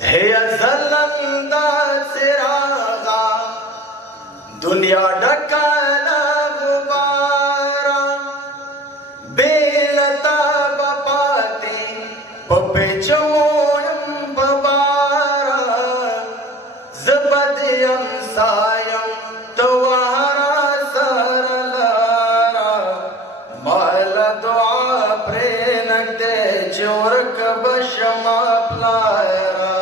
هي زلندا سراغا دنیا ډکا له غباره بېلتا به پاتې په پیچمو یم په باره زه به د یم سایم ته وهره سره لاره ماله دعا پرېنږدې چې ورکه به شمه پلاره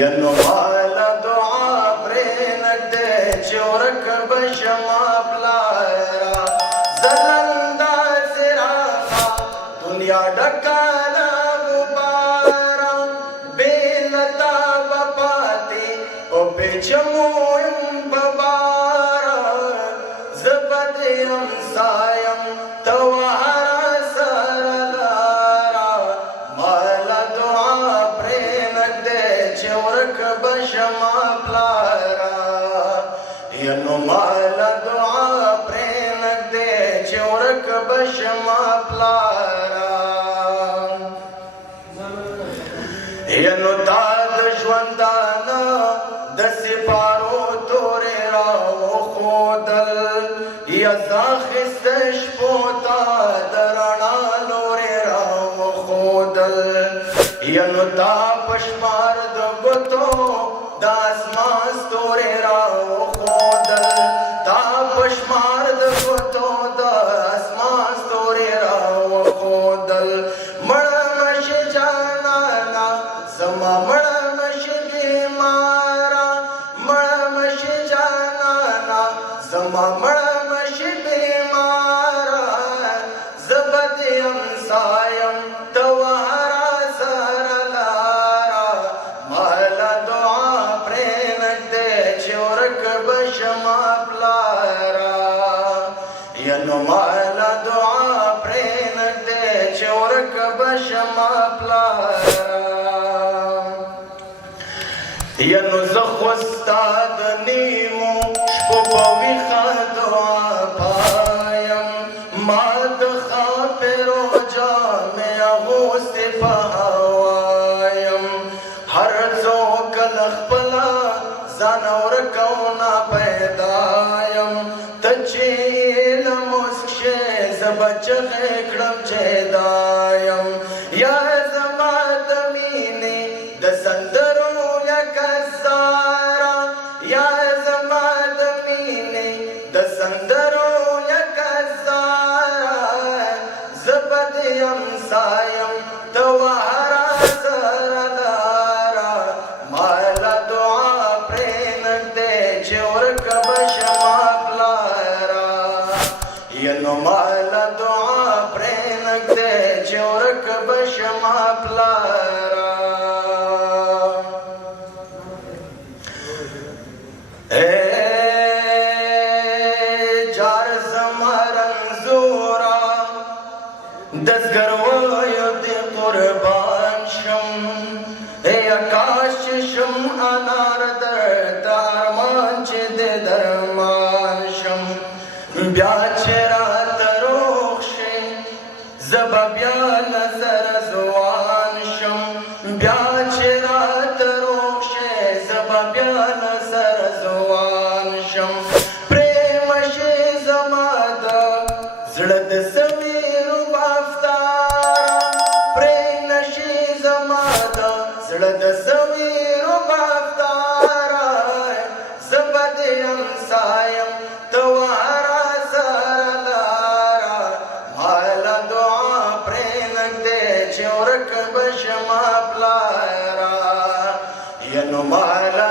ینو ماله دعا پرېنږدې چې ورکه به شمه پلاره زلنده څراغه دنیا ډکه له غباره بېلتا به پاتې په پیچمو یم په باره زه به د یم سایم ته وهره سره لاره ماله دعا پرېنږدې چې ورکه به شمه پلاره ینو ماله دعا پرېنږدې چې ورکه به شمه پلاره ینو تا د ژوندانه داسې پارو تورې راوښودل یا زه اخیسته شپو ته د رڼا لورې راوښودل ینو تا په شمار د ګوتو د اسمان ستورې راوښودل تا په شمار د ګوتو د اسمان ستورې راوښودل مړه مشې جانانه زما مړه مشې بیماره مړه مشې جانانه زما مړه مشې بیماره زه به د یم سایم ته وهره سره لاره ماله دعا پرېنږدې چې ورکه به شمه پلاره ینو ماله دعا پرېنږدې چې ورکه به شمه پلاره ینو زه خو ستا د نیمو شپو په ویښه دعا پایم ما د ښاپېرو جامې اغوستې په هوا یم هر څوک له خپله ځانه ورکونه پیدا یم ته چې له موسک شې زه به چغې کړم چې دا یم یا زما د مینې د سندرو لکه زاره یا زما د مینې د سندرو لکه زاره زه به د یم سایم ته وهره سره لاره ماله دعا پرېنږدې چې ورکه به شمه پلاره ینو ماله دعا پرېنږدې چې ورکه به شمه پلاره جار زما رنځوره دستګرویو دې قربان شم ای کاش چې شم انار درته ارمان چې دې درمان شم بیا چې راته روغ شې زه به بیا له سره ځوان شم بیا چې راته روغ شې زه به بیا له سره ځوان شم پرېمه شې زما د زړه د سمیرو بافتاره پرېنه شې زما د زړه د سمیرو بافتاره زه به د یم سایم ته وهره سره لاره ماله دعا پرېنږدې چې ورکه به شمه پلاره ینو ماله